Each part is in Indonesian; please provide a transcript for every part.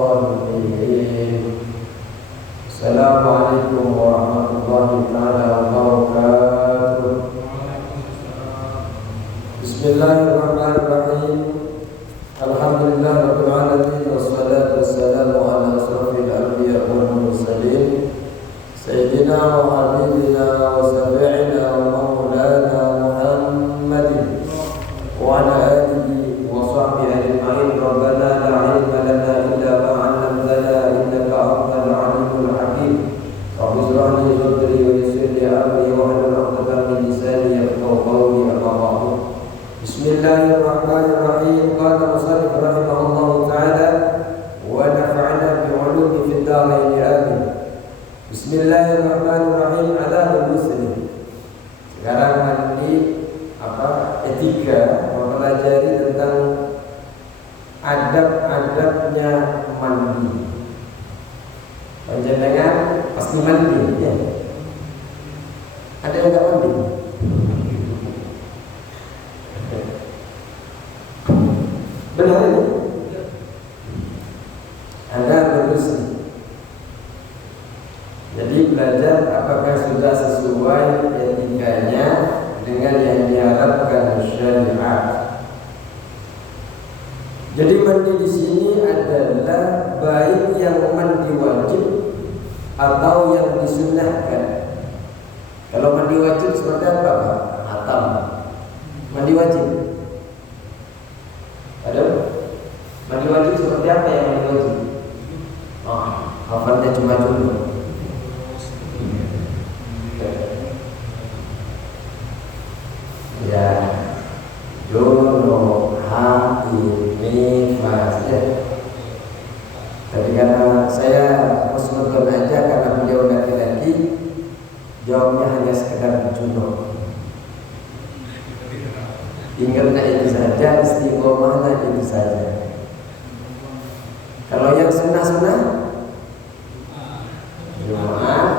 الضالين. السلام عليكم ورحمة الله تعالى وبركاته. بسم الله الرحمن الرحيم. الحمد لله رب العالمين، والصلاة والسلام على أشرف الأنبياء والمرسلين سيدنا وحبيبنا وشفيعنا ومولانا محمد وعلى آله وصحبه أجمعين. ربنا لا علم لنا إلا ما علمتنا إنك أنت العليم الحكيم. رب اشرح لي صدري ويسر لي أمري واحلل عقدة من لساني يفقهوا قولي. أما بعد. بسم الله الرحمن الرحيم. قال المصنف رحمه الله تعالى: ونفعنا بعلوم في الدارين آمين. Bismillahirrahmanirrahim. Adabul muslim. Sekarang nanti etika, mempelajari tentang adab-adabnya mandi. Panjenengan pasti mandi, ya? Ada yang enggak mandi? Benar ini? Adabul muslim. Jadi belajar apakah sudah sesuai etikanya dengan yang diharapkan syariat. Jadi mandi di sini adalah baik yang mandi wajib atau yang disunnahkan. Kalau mandi wajib seperti apa, Pak? Hatam. Mandi wajib. Ada? Mandi wajib seperti apa yang mandi wajib? Hafalnya cuma junub. Ya, jono ini masih. Tapi karena saya musnudkan aja karena beliau laki-laki, jawabnya hanya sekedar jono. Ingatnya itu saja, istiqomahnya itu saja. Kalau yang sunnah-sunnah, Jumat,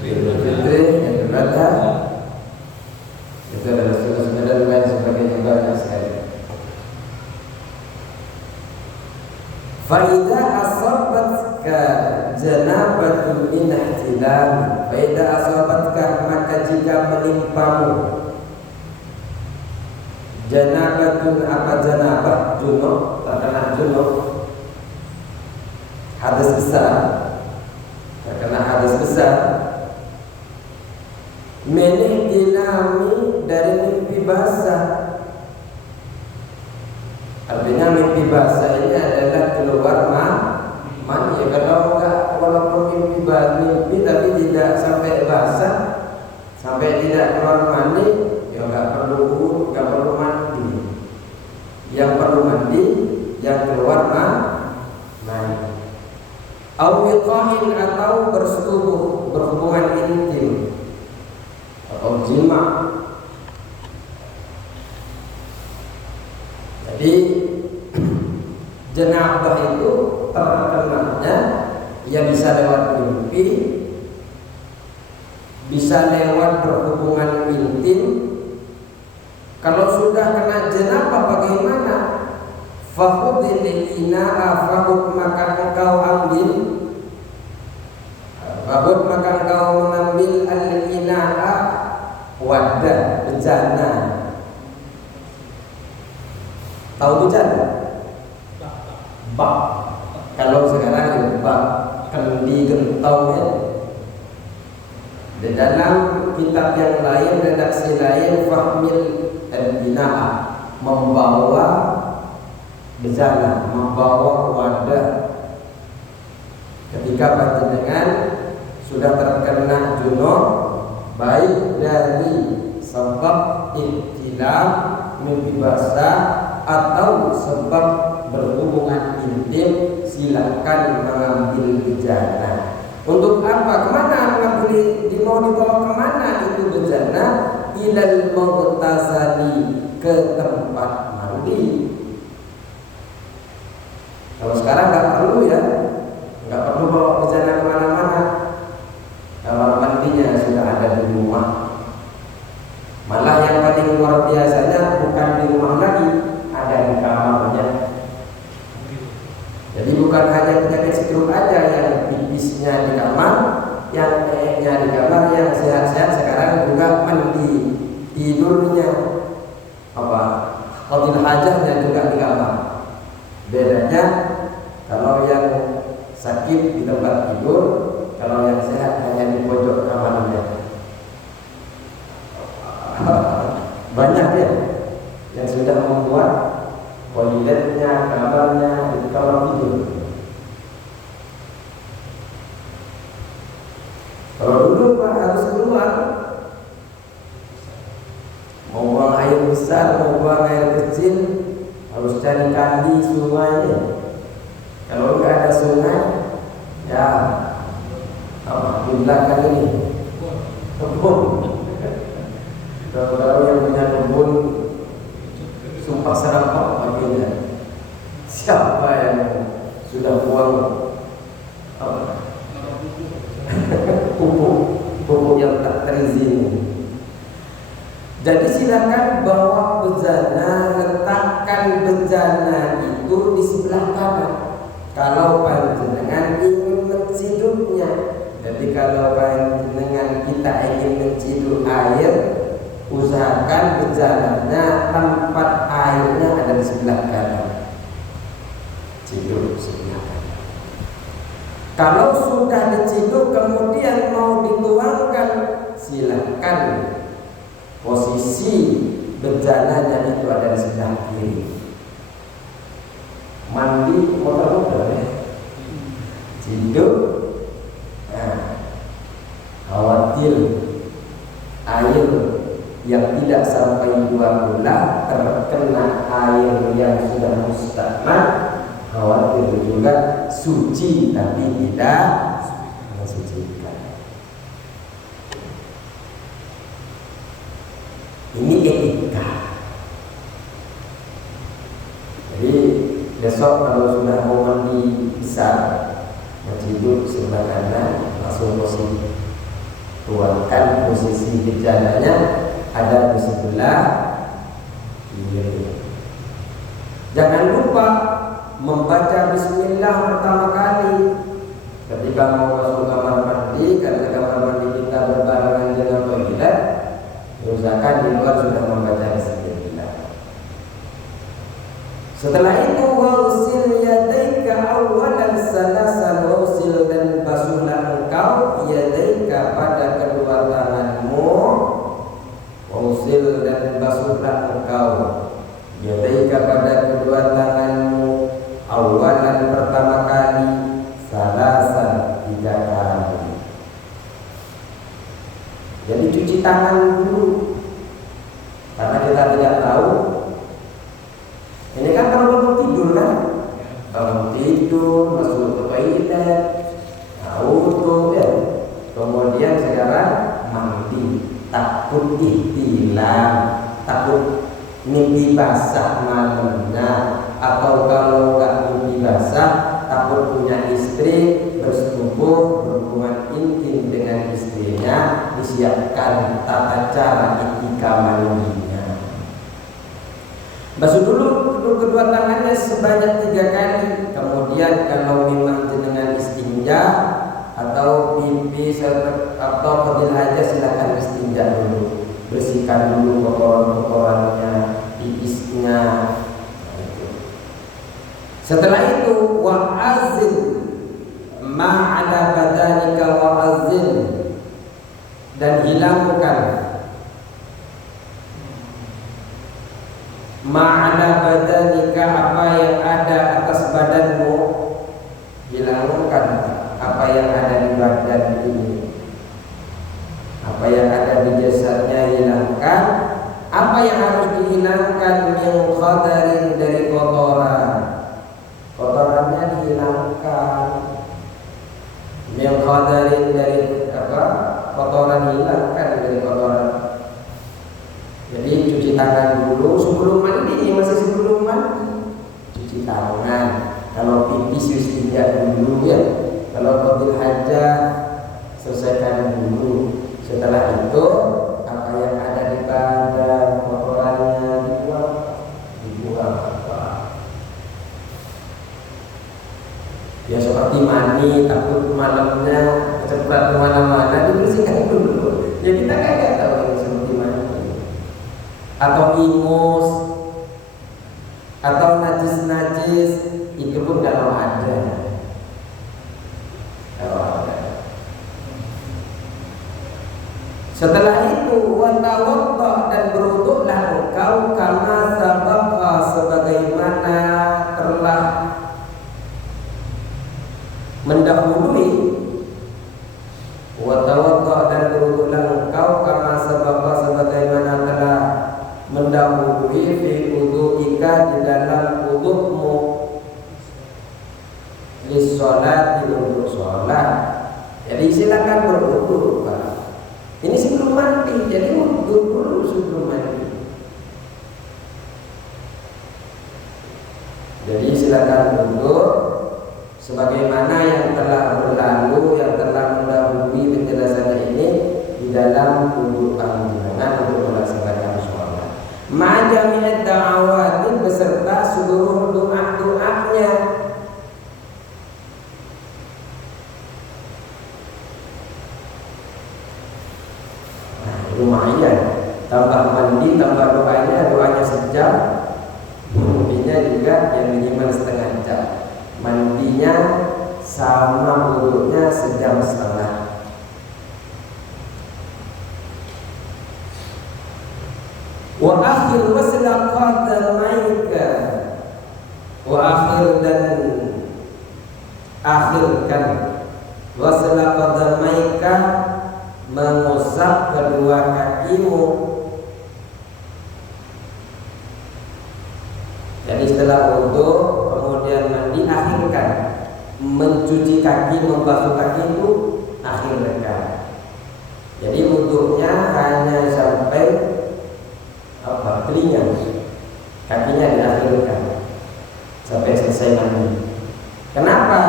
Idul Fitri, Idul Adha, itu adalah sunnah-sunnah dan lain sebagainya banyak sekali. Faida asabatka janabatun min ihtilam. Faida asabatka, maka jika menimpamu janabatun, apa janabah? Junub, terkena junub, hadas besar, terkena hadas besar. Menih dilami, dari mimpi basah. Artinya mimpi basah ini adalah keluar mani. Kalau enggak, walaupun mimpi tapi tidak sampai basah, sampai tidak keluar mani, ya enggak perlu mandi. Yang perlu mandi yang keluar mani. Awiqahin, atau bersetubuh, berhubungan intim atau jima. Jadi janabah itu terkenanya ya bisa lewat mimpi, bisa lewat berhubungan intim. Kalau sudah kena janabah bagaimana? Fakhudil ina'a, fakhud, maka engkau ambil, fakhud, maka engkau mengambil al-ina'a, wadah, bejana. Tahu bejana? Bak. Kalau sekarang itu bak, kendi, gentong, ya. Di dalam kitab yang lain, redaksi lain, fahmil al-ina'a, membawa bejana, membawa wadah. Ketika panjenengan sudah terkena junub, baik dari sebab ihtilam, mimpi basah, atau sebab berhubungan intim, silakan mengambil bejana. Untuk apa? Kemana mengambil? Mau dibawa kemana itu bejana? Ilal mughtasali, ke tempat mandi. Kalau sekarang nggak perlu, ya, nggak perlu bawa bejana kemana-mana. Kamar mandinya sudah ada di rumah. Malah yang paling luar biasanya bukan di rumah lagi, ada di kamarnya. bukan hanya penyakit stroke aja yang pipisnya di kamar, yang di kamar, yang sehat-sehat sekarang juga mandi tidurnya qadil hajahnya juga di kamar. Bedanya kalau yang sakit di tempat tidur, kalau yang sehat hanya di pojok kamarnya. Banyak ya yang sudah membuat toiletnya, kamarnya di kamar tidur. Kalau dulu Pak harus keluar, mau buang air besar, mau buang air kecil, harus cari kali sungainya. Kalau nggak ada sungai, ya di belakang ini kebun. Kalau yang punya kebun sumpah serapah baginya. Siapa yang sudah buang pupuk yang tak terizin? Jadi silakan bawa bejana, letakkan bejana itu di sebelah kanan. Kalau panjenengan ingin menciduknya, jadi kalau panjenengan kita ingin menciduk air, usahakan bejananya tempat airnya ada di sebelah kanan. Ciduk sebelah kanan. Kalau sudah diciduk kemudian mau dituangkan, silakan posisi bejananya itu ada di sebelah kiri. Mandi motor-motor ya, ciduk, khawatir air yang tidak sampai 2 bulan terkena air yang sudah mustakmal, khawatir juga suci tapi tidak mensucikan. Ini etika. Jadi besok kalau sudah mau mandi besar, menciduk sebelah kanan, langsung posisi tuangkan posisi bejananya ada di sebelah kiri. Jangan lupa membaca bismillah pertama kali ketika mau masuk kamar mandi, karena kamar mandi kita berbarengan dengan toilet. Usahakan di luar sudah membaca bismillah. Setelah itu wausil yadaika awalan salasan, wausil dan basuhlah engkau yadaika pada kedua tanganmu, wausil dan basuhlah engkau yadaika pada kedua tanganmu awalan pertama kali, salasan 3 kali. Jadi cuci tangan dulu, karena kita tidak tahu. Ini kan kalau bangun tidur kan, bangun tidur masuk ke toilet, auto ya. Kemudian sekarang mandi, takut ihtilam, takut mimpi basah malamnya, atau kalau nggak mimpi basah, takut punya istri bersetubuh berhubungan intim dengan istrinya, disiapkan tata cara etika mandinya. Basuh dulu kedua tangannya sebanyak 3 kali. Kemudian kalau memang jenengan istinja atau pipis atau qadil hajah, silakan istinja dulu, bersihkan dulu kotoran-kotorannya, pipisnya. Setelah itu wa'azin ma'ala badanika wa'azin, dan hilangkan ma'ala badanika apa yang ada atas badanmu, hilangkan apa yang ada di badan ini, apa yang ada di jasadnya hilangkan. Apa yang harus dihilangkan? Min khadarin, dari kotoran, kotorannya dihilangkan. Min khadarin, dari kotoran, hilangkan dari kotoran. Jadi cuci tangan dulu sebelum mandi, masih sebelum mandi cuci tangan. Kalau pipis istinja dulu ya. Kalau qadil hajah selesaikan dulu. Setelah itu apa yang ada di badan, kotorannya dibuang. Ya seperti mani, takut malamnya cepat kemana-mana, dibersihkan dulu. Ya kita kan nggak tahu ini seperti mani, atau ingus, atau najis-najis, itu pun kalau ada. Setelah itu watawadda, dan berwuduklah engkau kama sabaqa, sebagaimana telah mendahului. Watawadda, dan berwuduklah engkau kama sabaqa, sebagaimana telah mendahului fi wudu'ika, di dalam wudukmu, lissolati, untuk sholat. Jadi silakan berwudu, Pak. Ini sebelum mandi, jadi wudu dulu sebelum mandi. Jadi silakan wudu sebagaimana yang telah berlalu, yang telah mendahului penjelasan ini di dalam wudu panjenengan untuk melaksanakan sholat. Majami'at da'awatin, beserta seluruh doa-doanya. Lumayan, tambah mandi, tambah doanya sejam, mandinya juga yang minimal setengah jam. Mandinya sama wudunya sejam setengah. Wa akhir waslaqat maika, wa akhir, dan akhirkan, waslaqat maika, mengusap kedua kakimu. Jadi setelah wudu kemudian mandi, akhirkan mencuci kaki, membasuh kaki itu akhirkan. Jadi wudunya hanya sampai telinga, kakinya diakhirkan sampai selesai mandi. Kenapa?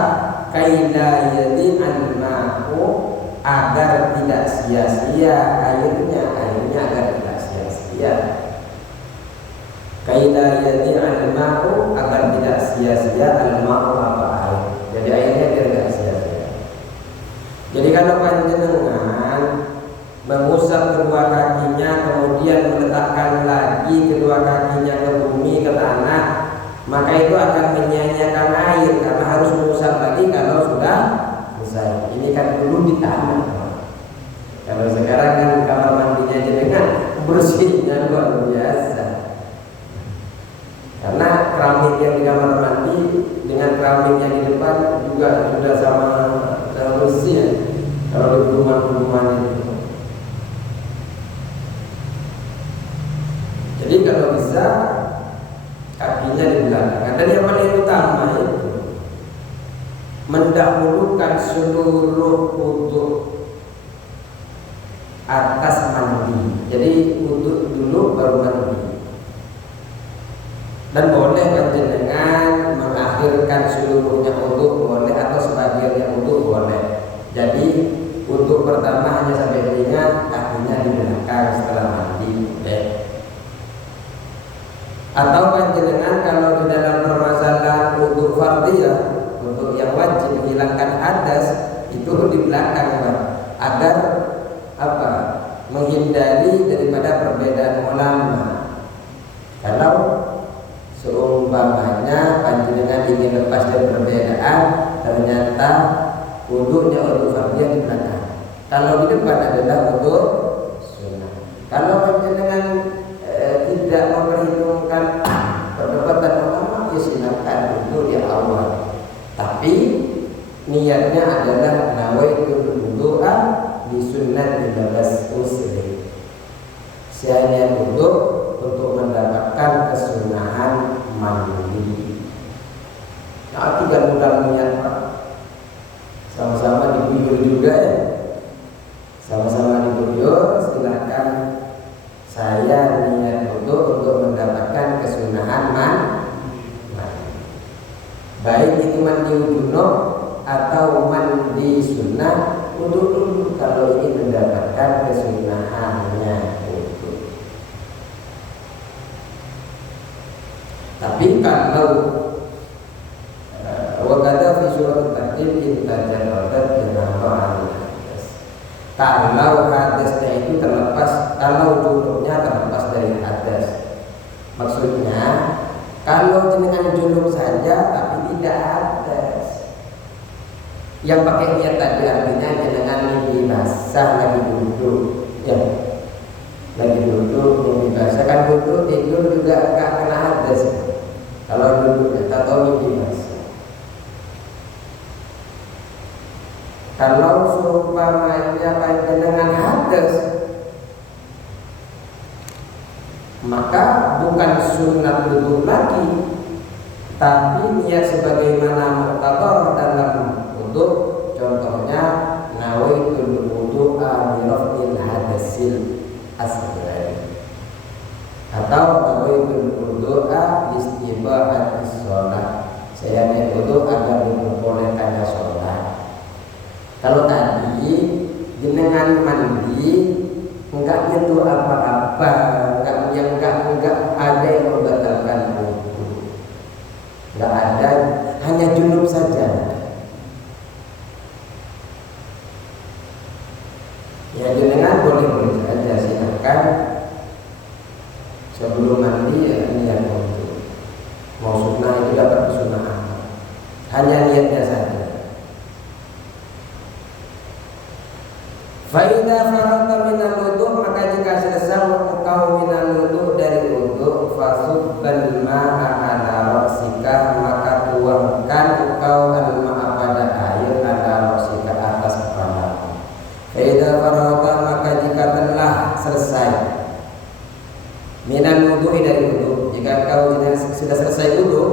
Kaila yadhi'an ma'u, agar tidak sia-sia airnya agar tidak sia-sia. Kaila yadhi'an ma'u, agar tidak sia-sia al-ma'u, apa air. Jadi airnya tidak sia-sia. Jadi kalau panjenengan mengusap kedua kakinya, kemudian meletakkan lagi kedua kakinya ke bumi, ke tanah, maka itu akan menyia-nyiakan air, karena harus mengusap lagi kalau sudah selesai. Ini kan dulu di tanah. Kalau sekarang kan kamar mandinya aja dengan bersihnya luar biasa. Karena keramik yang di kamar mandi dengan keramik yang di depan juga sudah sama bersih ya. Kalau di rumah-rumah itu. Jadi kalau bisa kakinya di belakang. Dan yang paling utama itu mendahulukan seluruh wudu atas mandi. Jadi wudu dulu baru mandi. Dan boleh panjenengan mengakhirkan seluruhnya wudu, boleh, atau sebagiannya wudu boleh. Jadi wudu pertama hanya sampai telinga, kakinya di belakang setelah mandi. Atau panjenengan kalau di dalam permasalahan wudu fardhiyah, untuk yang wajib menghilangkan hadas, itu di belakang, Pak, agar apa? Menghindari daripada perbedaan ulama. Kalau seumpamanya panjenengan ingin lepas dari perbedaan, ternyata wudunya wudu fardhiyah di belakang, kalau di depan adalah wudu sunnah. Kalau panjenengan tidak memperhitungkan perdebatan ulama, ya silakan wudu di awal. Tapi niatnya adalah nawaitul wudu'a di sunnah 15 usri. Saya niat wudu untuk mendapatkan kesunahan mandi. Nah, 3 bulan niat, Pak. Sama-sama diguyur juga ya. Sama-sama diguyur, silakan. Saya niat wudu untuk mendapatkan kesunahan mandi. Baik itu mandi wudu atau mandi sunnah, wudu dulu kalau ingin mendapatkan kesunahannya wudu. Tapi kalau wakada fi surat itu terlepas, kalau junubnya terlepas dari hadas. Maksudnya kalau jenengan junub saja tapi tidak hadas, yang pakai niat tadi artinya jenengan mimpi basah lagi duduk, ya lagi duduk mimpi basah, kan duduk tidur juga nggak kena hadas. Kalau duduk atau mimpi basah. Kalau seumpamanya panjenengan hadas, maka bukan sunat wudhu lagi, tapi niat sebagaimana muqtadah dalam wudhu. Contohnya nawaitul wudu'a bi raf'il hadasil asghar, atau nawaitul wudu'a istibahatis shalah, saya niat wudhu agar diperbolehkannya sholat. Kalau tadi jenengan mandi enggak nyentuh apa-apa, enggak ada yang membatalkan wudhu, enggak ada, hanya junub saja. Ya jenengan boleh saja, silakan sebelum mandi ya niat wudhu. Mau sunnah itu dapat kesunahan, hanya niatnya saja. Faidah farata minal wudu, maka jika selesai engkau minal wudu dari wudu, fasubban ma'a ala ra'sika, maka tuangkan engkau al-ma'a pada air ala ra'sika, atas kepala. Faidah farata, maka jika telah selesai minal wudu dari wudu, jika engkau sudah selesai wudu,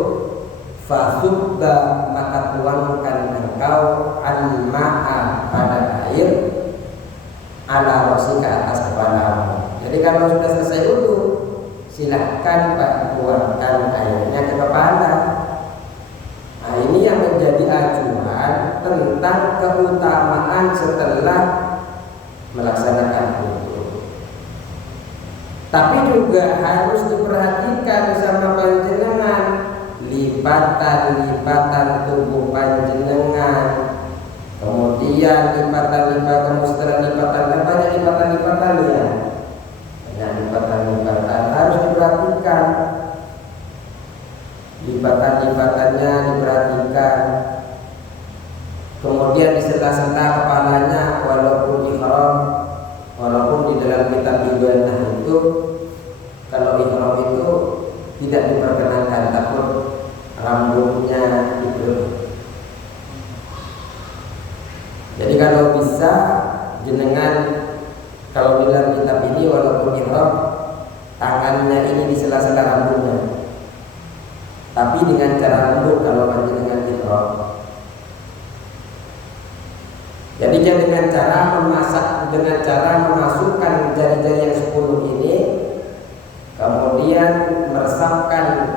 fasubba, maka tuangkan engkau al-ma'a pada air ala rosi, ke atas kepalamu. Jadi kalau sudah selesai wudu, silahkan Pak tuangkan airnya ke kepala. Nah, ini yang menjadi acuan tentang keutamaan setelah melaksanakan wudu. Tapi juga harus diperhatikan sama panjenengan, lipatan tubuh panjenengan. Kemudian lipatan banyak lipatan ya, banyak lipatan harus diperhatikan, lipatan-lipatannya diperhatikan. Kemudian di sela-sela kepalanya, walaupun di dalam kitab ibadah itu, kalau ihram itu tidak diperkenankan, takut rambutnya itu. Jadi kalau bisa jenengan, kalau dalam kitab ini walaupun ihram, tangannya ini di sela-sela rambutnya, tapi dengan cara lembut kalau panjenengan ihram. Jadi dengan cara memasukkan jari-jari yang 10 ini, kemudian meresapkan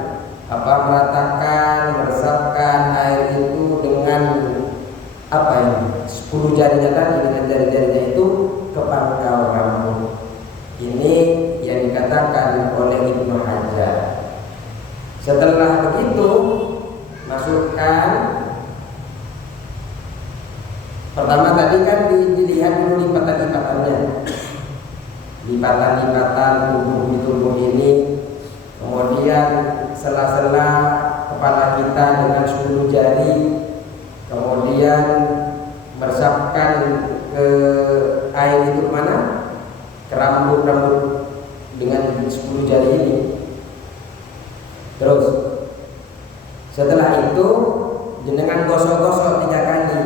air itu dengan 10 jarinya tadi, dengan jari-jarinya itu ke pangkal rambut. Ini yang dikatakan oleh Ibnu Hajar. Setelah begitu, masukkan, pertama tadi kan dilihat dulu lipatan-lipatannya, lipatan tubuh ini. Kemudian sela-sela kepala kita dengan 10 jari, kemudian meresapkan ke air itu kemana? Ke rambut dengan 10 jari ini. Terus setelah itu jenengan gosok-gosok 3 kali.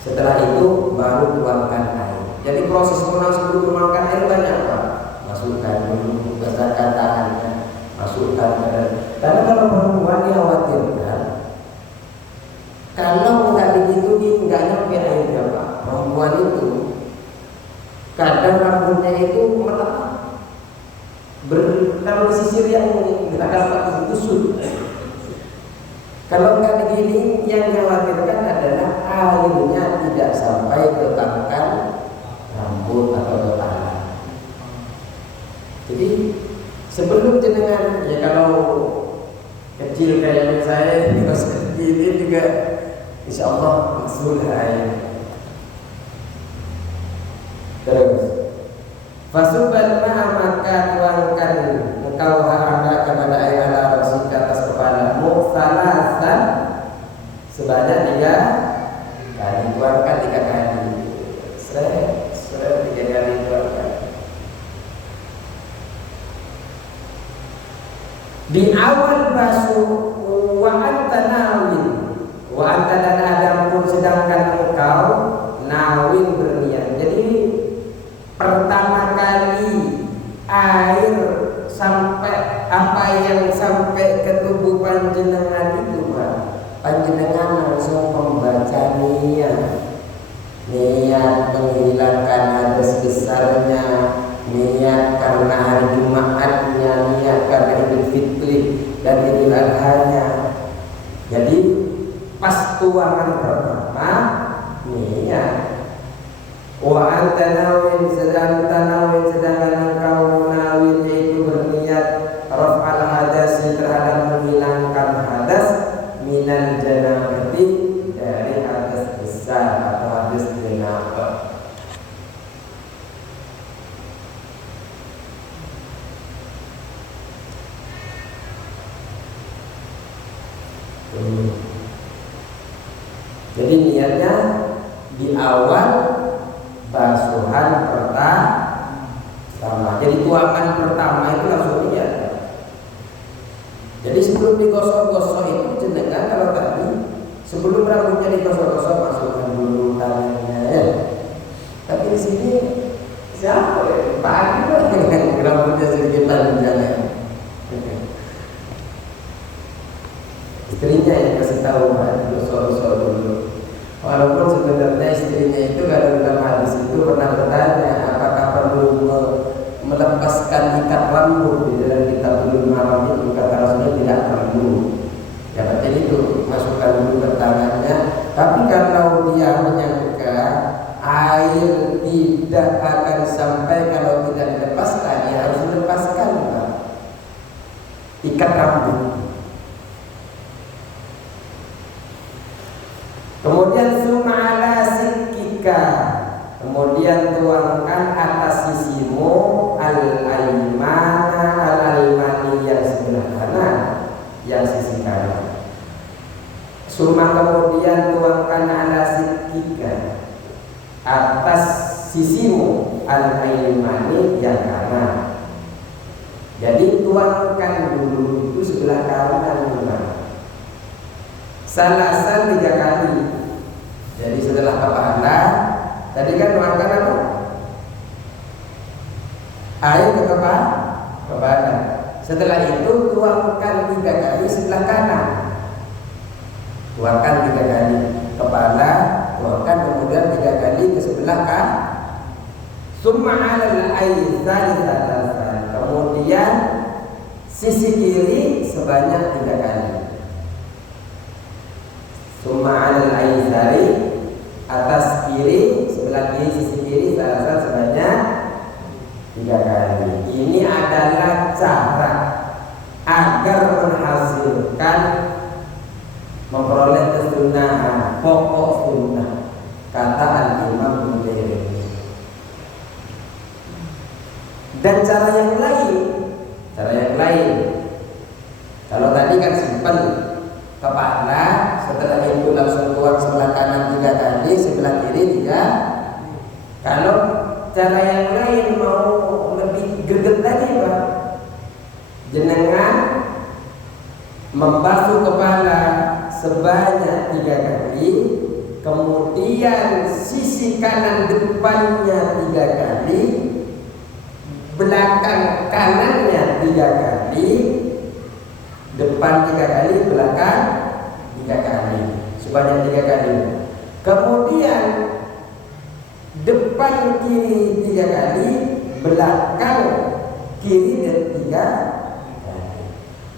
Setelah itu baru tuangkan air. Jadi proses sebelum tuangkan air banyak Pak. Masukkan dulu, basahkan tangannya, masukkan. Karena kalau perempuan dikhawatirkan, kalau nggak begitu nggak nyampe airnya Pak. Perempuan itu kadang rambutnya itu melekat. Kalau disisir yang agak kusut. Kalau nggak begini, yang dikhawatirkan adalah airnya tidak sampai ke pangkal rambut atau kepala. Jadi sebelum jenengan, ya kalau kecil kayak saya ini seperti ini juga, insya Allah masuk air. Fasubal ma'a, maka tuangkan engkau hamba kepada air ala rosika, atas kepalamu, salasan sebanyak 3 kali. Tuangkan 3 kali. Seret 3 kali tuangkan. Di awal basuh wa anta nawin, wa anta dan Adam pun sedangkan engkau nawin berniat. Jadi pertama kali air sampai apa yang sampai ke tubuh panjenengan itu, Pak, panjenengan langsung membaca niat menghilangkan hadas besarnya, niat karena hari Jumatnya, niat karena Idul Fitri dan Idul Adha-nya. Jadi pas tuangan pertama niat. Wa anta nawin, sedangkan engkau nawin yaitu berniat raf'al hadas, terhadap menghilangkan hadas, minal janabati, dari hadas besar atau hadas janabah. Jadi niatnya di awal basuhan pertama. Jadi tuakan pertama itu langsung niat. Jadi sebelum digosok-gosok itu jenengan, kalau tadi sebelum rambutnya digosok-gosok masukkan dulu tangannya ya. Tapi di sini siapa ya? Pak Adi dengan rambutnya sedikit panjang ya. Istrinya yang kasih tahu, Pak, gosok-gosok dulu. Walaupun sebenarnya istrinya itu kalau dalam hadis itu pernah bertanya apakah perlu melepaskan ikat rambut di dalam kitab Bulughul Maram itu, kata Rasulullah tidak perlu. Ya betul itu, masukkan dulu ke tangannya. Tapi kalau dia menyangka air tidak akan sampai kalau tidak dilepaskan, ya harus dilepaskan, Pak, ikat rambut. Kemudian sum'ala sikika, kemudian tuangkan atas sisimu al-aymana, al-aymani yang sebelah kanan, yang sisi kanan. Suma kemudian tuangkan ala sikika, atas sisimu al-aymani yang kanan. Jadi tuangkan dulu itu sebelah kanan, salasan 3 kali. Jadi setelah kepala tadi kan tuangkan apa? Air ke kepala. Setelah itu tuangkan 3 kali sebelah kanan. Tuangkan 3 kali kepala, tuangkan kemudian 3 kali ke sebelah kanan. Summa 'alal aysari salasan. Kemudian sisi kiri sebanyak 3 kali. Summa 'alal aysari, atas kiri, sebelah kiri, sisi kiri salasan sebanyak 3 kali. Ini adalah cara agar menghasilkan, memperoleh kesunahan, pokok sunnah, kata Al-Imam Bukhari. Dan cara yang lain, kalau tadi kan simpen kepala, setelah itu langsung tuang sebelah kanan 3 kali, sebelah kiri 3. Kalau cara yang lain mau lebih greget lagi, Pak, jenengan membasuh kepala sebanyak 3 kali, kemudian sisi kanan depannya 3 kali, belakang kanannya 3 kali, depan 3 kali, belakang 3 kali, sebanyak 3 kali. Kemudian depan kiri 3 kali, belakang kiri dan 3 kali.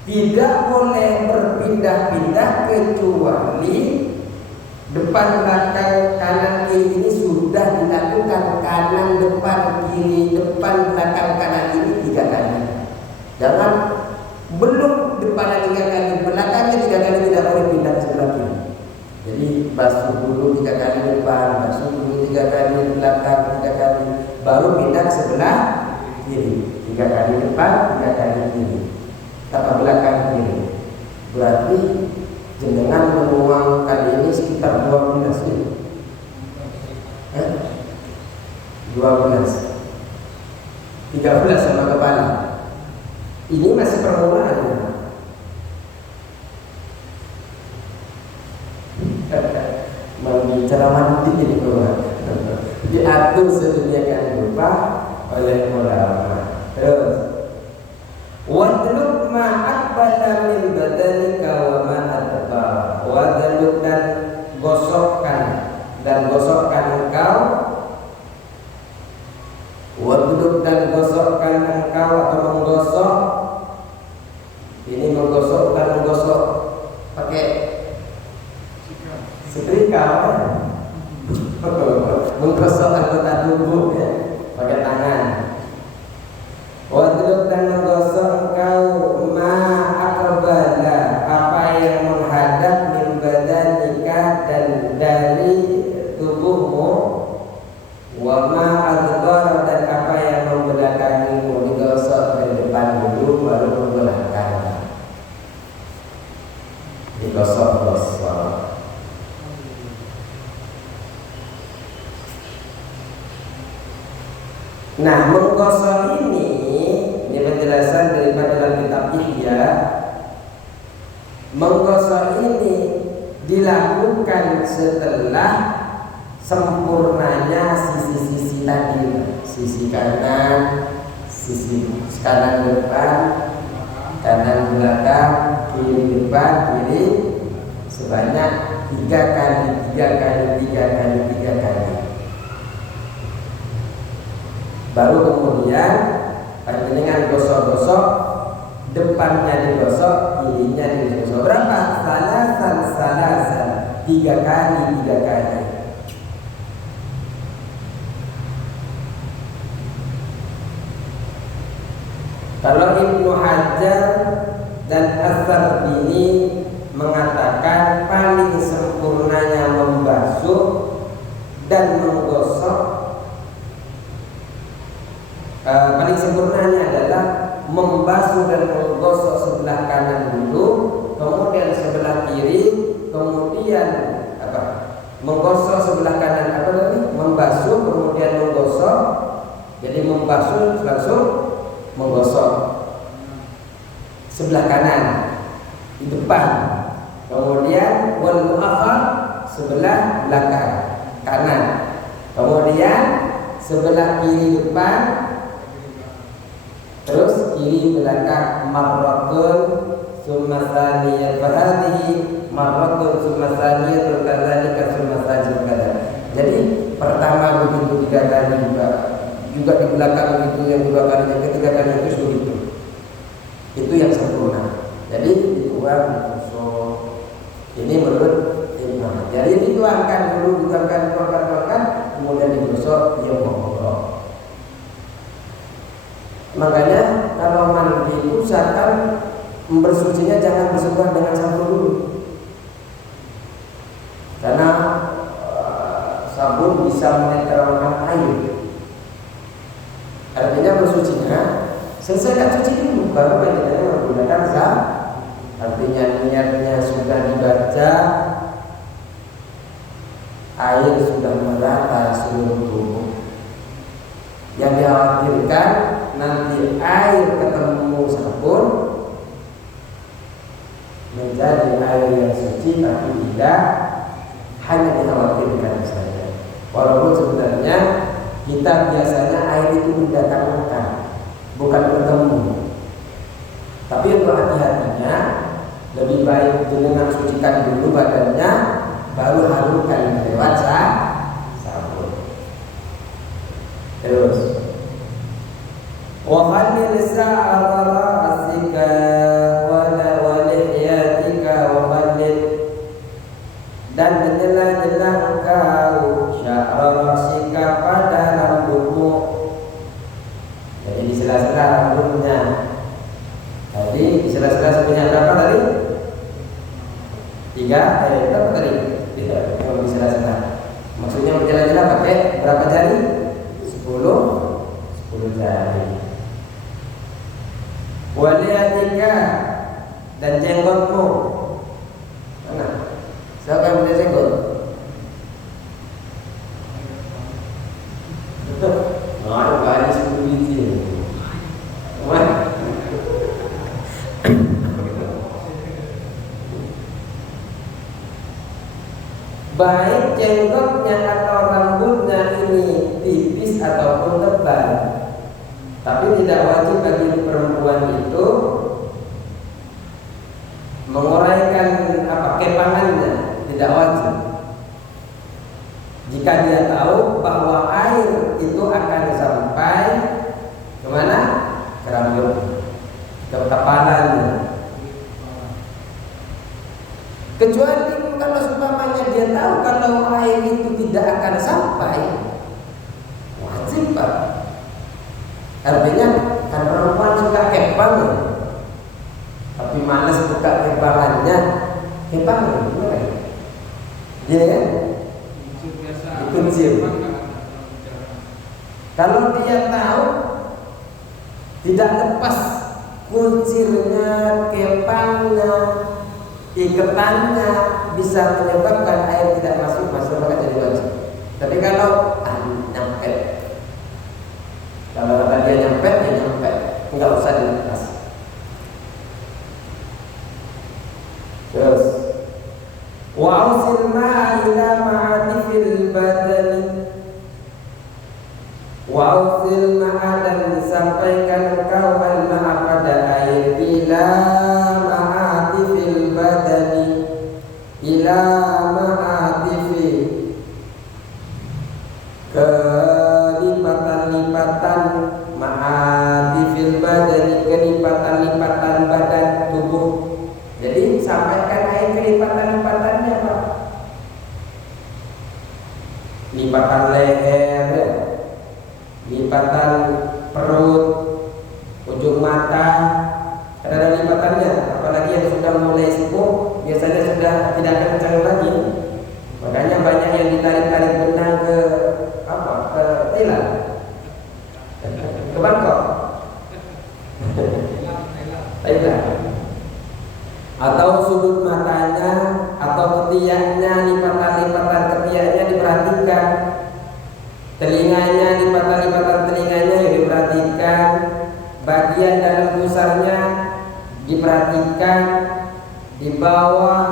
Tidak boleh berpindah-pindah kecuali depan belakang kanan kiri ini sudah dilakukan, kanan depan kiri, depan belakang kanan ini 3 kali. Jangan belum depannya 3 kali, belakangnya 3 kali, tidak boleh pindah ke sebelah kiri. Jadi basuh dulu 3 kali depan, basuh dulu 3 kali belakang 3 kali, baru pindah ke sebelah kiri, 3 kali depan, 3 kali kiri, tapak belakang kiri. Berarti jenengan menuang kali ini sekitar 12 ya? 12, 13 sama kepala. Ini masih permulaan ya? Cara mandi ini diatur sedemikian rupa oleh ulama. Terus wadluk ma aqbala min badanika wa ma adba. Wadluk dan gosokkan engkau. Wadluk dan gosokkan engkau atau menggosok. Ini menggosok bukan menggosok pakai setrika, menggosok anggota tubuh ya, pakai tangan. Wadluk dan menggosok engkau ma aqbala, apa yang menghadap min badanika dan dari tubuhmu, wa ma adbar dan apa yang membelakangimu. Digosok dari depan dulu baru membelakang. Digosok-gosok. Nah, menggosok ini penjelasan daripada dalam kitab Ihya. Menggosok ini dilakukan setelah sempurnanya sisi-sisi tadi, sisi kanan, sisi kanan depan, kanan belakang, kiri depan, kiri, sebanyak 3 kali. Baru kemudian panjenengan gosok-gosok, depannya digosok, kirinya digosok. Berapa? Salasan, 3 kali. Kalau Ibnu Hajar dan As-Sarbini mengatakan paling sempurnanya membasuh dan menggosok, paling sempurnanya adalah membasuh dan menggosok sebelah kanan dulu, kemudian sebelah kiri, kemudian menggosok sebelah kanan membasuh kemudian menggosok. Jadi membasuh langsung menggosok sebelah kanan di depan, kemudian wal mu'akhar sebelah belakang kanan, kemudian sebelah kiri depan, terus kiri belakang. Marratun summa tsaniyah, fahadhihi marratun summa tsaniyah, kadzalika summa tsaniyah. Jadi pertama begitu, 3 kali juga di belakang begitu, yang 2 kali, yang ketiga kali itu begitu. Itu yang sempurna. Jadi dituang gosok. Ini menurut Ibnu Hajar. Jadi dituangkan dulu, dituangkan, kemudian digosok, dia menggosok. Makanya kalau mandi itu usahakan bersucinya jangan bersentuhan dengan sabun dulu, karena sabun bisa menetralkan air. Artinya bersucinya selesaikan cuci dulu, baru kita menggunakan sabun. Artinya niatnya sudah dibaca, air sudah merata seluruh tubuh. Yang dikhawatirkan nanti air ketemu sabun menjadi air yang suci, tapi tidak, hanya dikhawatirkan saja. Walaupun sebenarnya kita biasanya air itu mendatangkan, bukan bertemu. Tapi untuk hati-hatinya lebih baik dengan sucikan dulu badannya, baru halukan lewat sabun. Terus wa khalil sa'ra ra'sika wa lihyatika wa khalil, dan menyela-nyela engkau sya'ra ra'sika pada rambutmu. Jadi di sela-sela rambutnya. Tadi di sela-sela sebanyak berapa tadi? 3, berapa tadi? Tidak, kalau di sela-sela. Maksudnya berjalan-jalan pakai berapa jari? 10 jari. dan jenggotmu. Mana? Siapa yang punya jenggot? Oh, banyak 10 biji. Baik jenggotnya atau rambutnya ini tipis ataupun tebal, tapi tidak wajib bagi perempuan itu menguraikan kepangannya, tidak wajib. Jika dia tahu bahwa air itu akan sampai kemana? Ke rambut, ke kepalanya. Kecuali kalau seumpamanya dia tahu kalau air itu tidak akan sampai, wajib Pak. Artinya kan perempuan suka kepang, tapi malas buka kepangannya, kepang gimana? Iya kan? Dikuncir. Kalau dia tahu tidak lepas kuncirnya, kepangnya, iketannya bisa menyebabkan air tidak masuk, maka jadi wajib. Tapi kalau nyempet, kalau kata dia nyempet, ya nyempet, nggak usah dilepas. Terus, wa'usil ma'ila ma'atifil badani, wa'usil ma'adan, sampaikan engkau al-ma'a pada air bila ma'atifil badani, ila ma'atifi, kelipatan-lipatan, ma'atifil badani, kelipatan-lipatan badan tubuh. Jadi sampaikan air kelipatan-lipatannya Pak. Lipatan leher, lipatan perut, ujung mata, ada lipatannya. Apalagi yang sudah mulai sibuk, biasanya sudah tidak kencang lagi. Makanya banyak yang ditarik-tarik benang ke Thailand, ke Bangkok, Thailand. Atau sudut matanya atau ketiaknya, lipatan-lipatan ketiaknya diperhatikan, telinganya, lipatan-lipatan telinganya yang diperhatikan, bagian dalam pusarnya diperhatikan, di bawah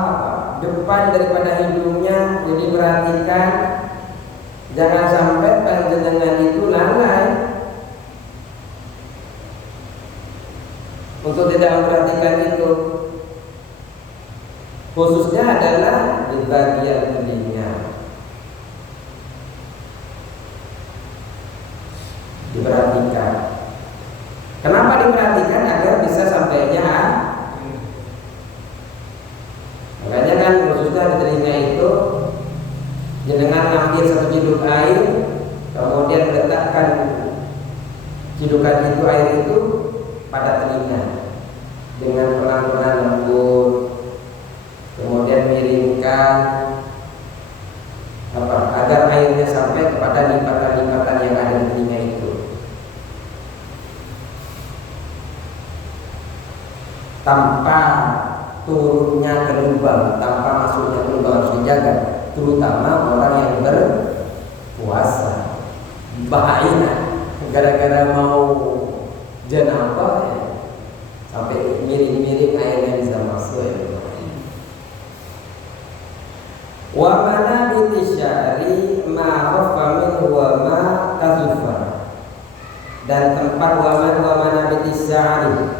depan daripada hidungnya jadi diperhatikan. Jangan sampai panjenengan itu lalai untuk tidak memperhatikan itu. Khususnya adalah di bagian telinga, diperhatikan. Kenapa diperhatikan? Agar bisa sampainya. Makanya kan khususnya di telinga itu, jenengan ambil satu ciduk air, kemudian letakkan cidukan itu air itu pada telinga dengan pelan-pelan lembut. Kemudian miringkan agar airnya sampai kepada lipatan-lipatan yang ada di telinga itu. Tanpa turunnya ke lubang, tanpa masuknya ke lubang harus dijaga. Terutama orang yang berpuasa, bahaya gara-gara mau janabah ya, sampai miring-miring airnya bisa masuk ya. Wa manabiti sya'ri ma khaffa minhu wa ma kazufa, dan tempat wa manabiti sya'ri,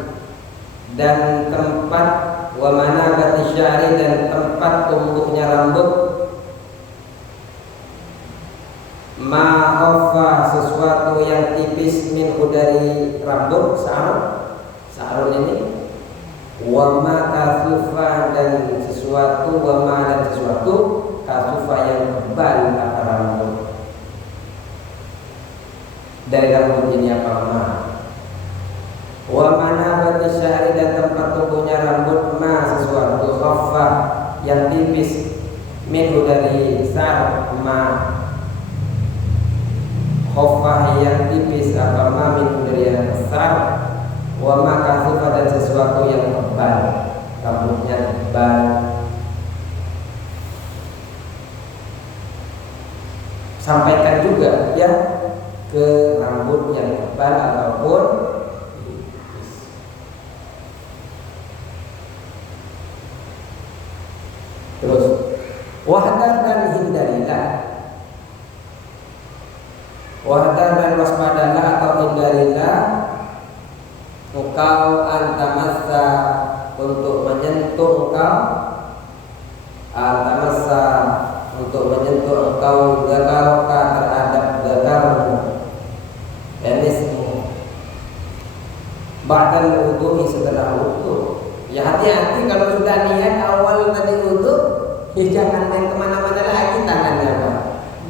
dan tempat wa manabiti sya'ri, dan tempat tumbuhnya rambut, ma khaffa, sesuatu yang tipis, minhu dari rambut, sa'run ini, wa ma kazufa, dan sesuatu, wa ma, dan sesuatu kasufa yang tebal atau rambut. Dari rambut ini apa ma? Wa manabati sya'ri, dan tempat tumbuhnya rambut, ma, sesuatu, khaffa yang tipis, minhu dari sar, ma, khaffa yang tipis apa ma, minhu dari sar, wa ma kasufa, dan sesuatu yang tebal. Bisa juga ya ke rambut yang tebal ataupun terus wahdar dan hindarilah. Wahdar dan waspadalah atau hindarilah engkau antamassa untuk menyentuh engkau antamassa untuk menyentuh engkau zakarka terhadap zakarmu penismu ba'dal wudu'i setelah wudu. Ya hati-hati kalau sudah niat awal tadi wudu, ya jangan main kemana-mana lagi tangannya Pak.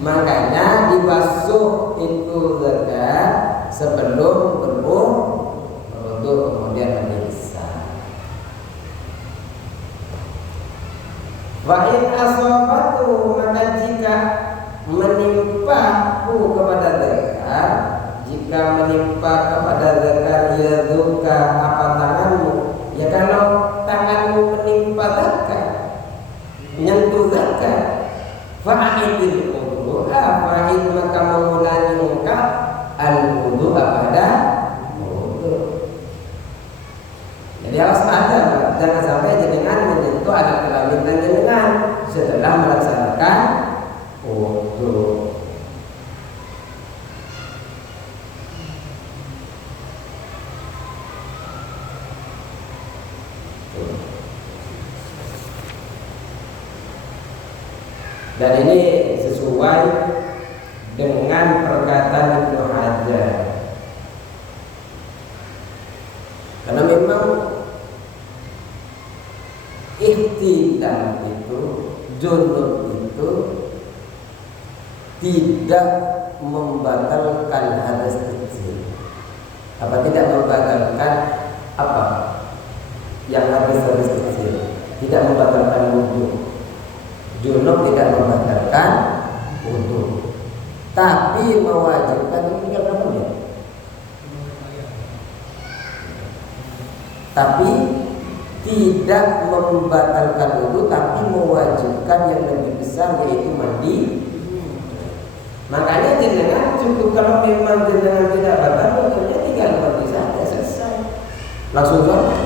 Makanya dibasuh itu zakar sebelum berwudu kemudian menyiksa. Wa in asabatu, maka jika menimpaku kepada zakar, jika menimpa kepada zakar yaduka apa tanganmu, ya kalau tanganmu menimpa zakar, menyentuh zakar, fa'idil wudu'a, fa'id maka mengulangi engkau al-wudu'a pada wudu. Jadi harus ada, jangan sampai jenengan menyentuh alat kelamin dan jenengan setelah melaksanakan wudu. Dan ini sesuai dengan perkataan Ibnu Hajar. Karena memang ihtilam itu, junub itu tidak membatalkan hadas kecil. Apa tidak membatalkan apa? Yang hadas kecil tidak membatalkan wudu. Junub tidak membatalkan wudu, tapi mewajibkan ini berapa ya? Tapi tidak membatalkan wudu, tapi mewajibkan yang lebih besar yaitu mandi. Makanya jenengan cukup kalau memang jenengan tidak batal wudunya tinggal mandi saja selesai, langsung sholat.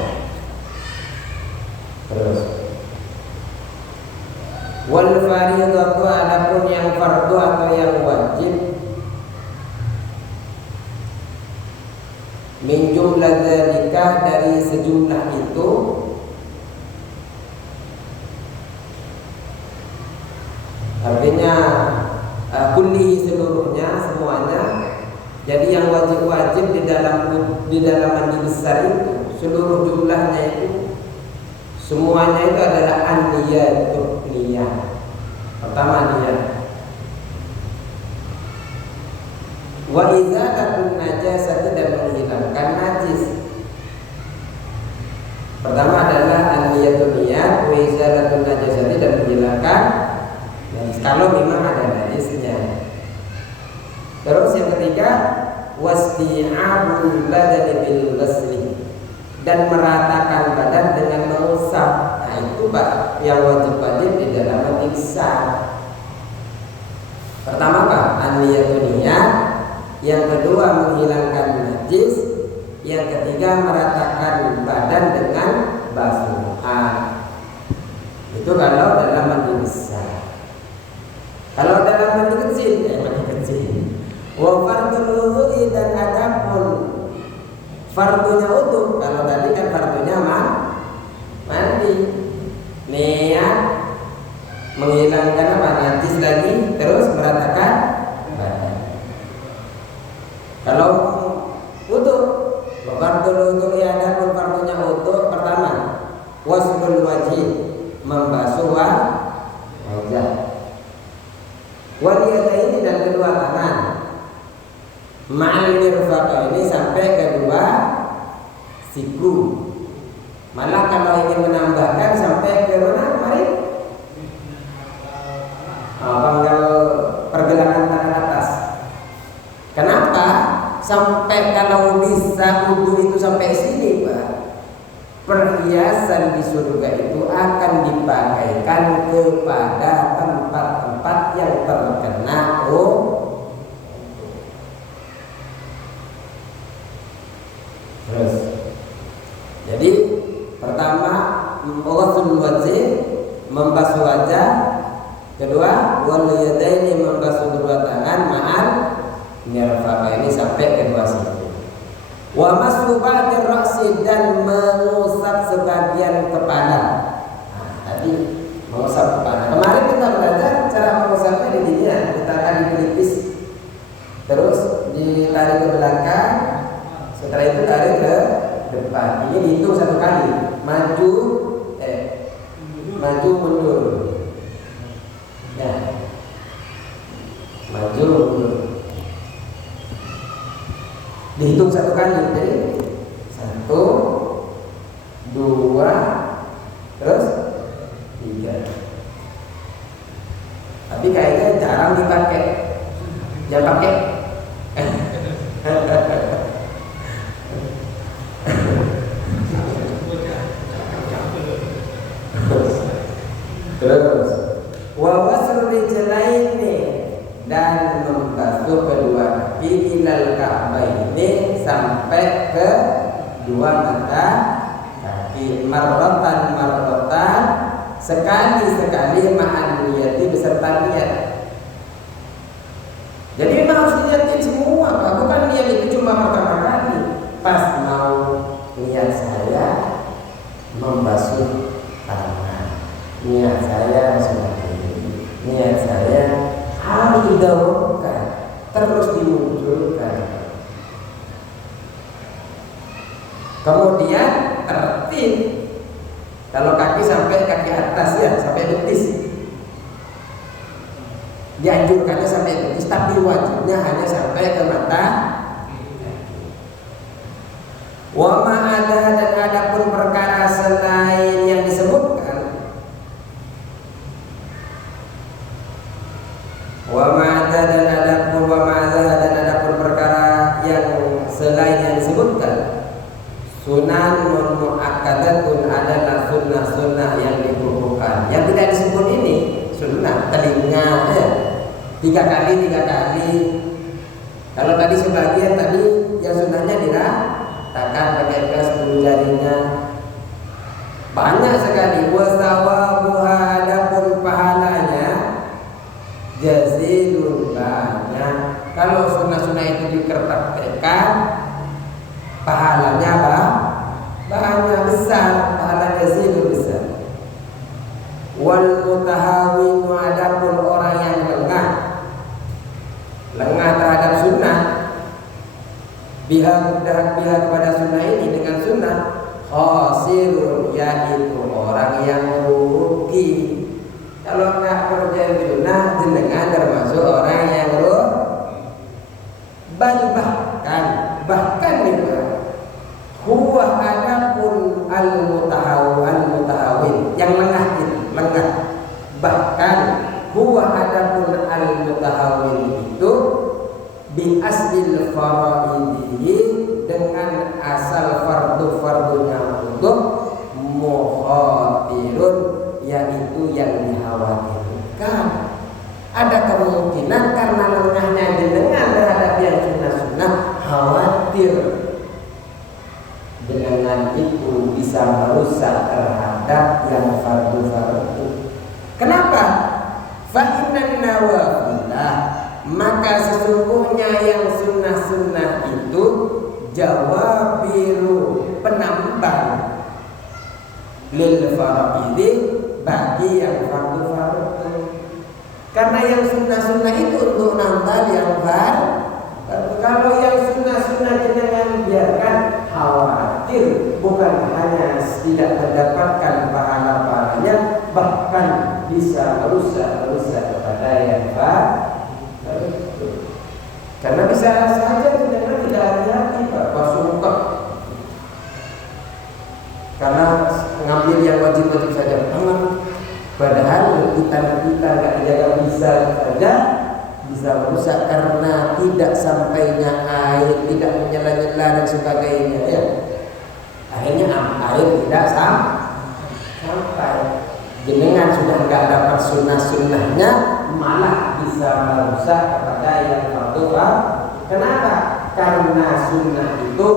Terus wal fardhu, adapun yang fardu atau yang wajib, min jumlah dzalika, dari sejumlah itu, artinya kulli seluruhnya, semuanya. Jadi yang wajib-wajib di dalam mandi besar itu seluruh jumlahnya itu semuanya itu adalah an-niyatul niyah. Pertama niyat. Wa izalatun najasati, dan menghilangkan najis. Pertama adalah an-niyatul niyah, wa izalatun najasati, dan menghilangkan najis kalau memang ada najisnya. Terus yang ketiga wasti'abul badani bil ghusli, dan meratakan badan dengan mengusap. Nah itu Pak yang wajib-wajib di dalam mandi besar. Pertama Pak an-niyatun niyah, yang kedua menghilangkan najis, yang ketiga meratakan badan dengan basuhan. Itu kalau dalam mandi besar. Kalau dalam mandi kecil, wa fardul wudu'i, dan adapun fardunya wudu. Kalau tadi kan fardunya mandi, niat menghilangkan apa? Najis lagi, terus meratakan badan. Kalau wudu, fardul wudu, ya adapun fardunya wudu, pertama waslul wajhi, membasuh wajah, wal yadaini, dan kedua tangan, ma'al mirfaqaini, sampai kedua siku. Malah kalau ingin menambahkan sampai ke mana? Mari panggal pergelangan tangan atas. Kenapa? Sampai kalau bisa wudu itu sampai sini Pak, perhiasan di surga itu akan dipakaikan kepada tempat-tempat yang terkena ghusl wajh, membasuh wajah. Kedua, wal yadaini, membasuh kedua tangan ma'al mirfaqaini, sampai kedua siku. Wa mashu ba'dir ra'si, dan mengusap sebagian kepala. Tadi mengusap kepala. Kemarin kita belajar cara mengusapnya di dunia, ditangan di pelipis, terus ditarik ke belakang, setelah itu tarik ke depan. Ini dihitung 1 kali. Maju mundur. Ya. Maju mundur. Dihitung 1 kali. Jadi 1, 2, terus 3. Tapi kayaknya jarang dipakai. Jangan pakai. Terus wa wasl rijlaini, dan membasuh kedua kaki ilal ka'baini, sampai ke dua mata kaki, marratan, sekali ma'an niyati, beserta niat. Jadi memang harus niatin semua, Pak. Bukan niat itu cuma pertama kali. Pas mau niat saya membasuh tangan, niat saya semakin, niat saya harus didahulukan, terus dimunculkan. Kemudian tertib. Kalau kaki sampai kaki atas, ya sampai betis, dianjurkannya sampai betis, tapi wajibnya hanya sampai ke mata. Wa ma'ada, dan adapun perkara selain yang disebutkan, wa ma'ada dan adapun perkara yang selain yang disebutkan, sunanun mu'akkadatun, adalah sunnah-sunnah yang dikukuhkan. Yang tidak disebut ini sunnah telinga, ya 3 kali. Kalau tadi sebagian tadi yang sunnahnya diratakan pakai gas 10 jarinya, banyak sekali. Wasawabuha, adapun pahalanya jazilun, banyak. Kalau sunnah-sunnah itu dipraktekkan, pahalanya banyak, besar, pahala jazilun besar. Wal mutahawinu, adapun orang yang lengah terhadap sunnah, biha kepada sunnah ini, dengan sunnah, khasirun, yaitu orang yang rugi. Kalau nggak kerja sunnah, jenengan termasuk orang yang rugi. Bahkan juga huwa, adapun al-mutahawin, yang lengah, bahkan huwa, adapun al-mutahawin itu bi aslil faraidihi, dengan asal fardu-fardunya untuk mukhatirun, yaitu yang dikhawatirkan. Ada kemungkinan karena lengahnya jenengan terhadap yang sunnah-sunnah, khawatir dengan itu bisa merusak terhadap yang fardu-fardu. Kenapa? Fa innan nawafilah, maka sesungguhnya yang sunnah-sunnah itu jawabiru, penambang, lil faraidi, bagi yang fardu-fardu. Karena yang sunnah-sunnah itu untuk nambah yang fardu. Kalau yang sunnah-sunnah jenengan biarkan, khawatir bukan hanya tidak mendapatkan pahala-pahalanya, bahkan bisa merusak kepada yang fardu. Karena bisa saja jenengan tidak hati-hati, Pak, pasungkak. Karena ngambil yang wajib-wajib saja, padahal kita nggak dijaga, bisa saja bisa merusak karena tidak sampainya air, tidak menyela-nyela dan sebagainya, ya. Akhirnya air tidak sampai. Jenengan sudah nggak dapat sunnah-sunnahnya, malah bisa merusak kepada yang fardu. Kenapa? Karena sunnah itu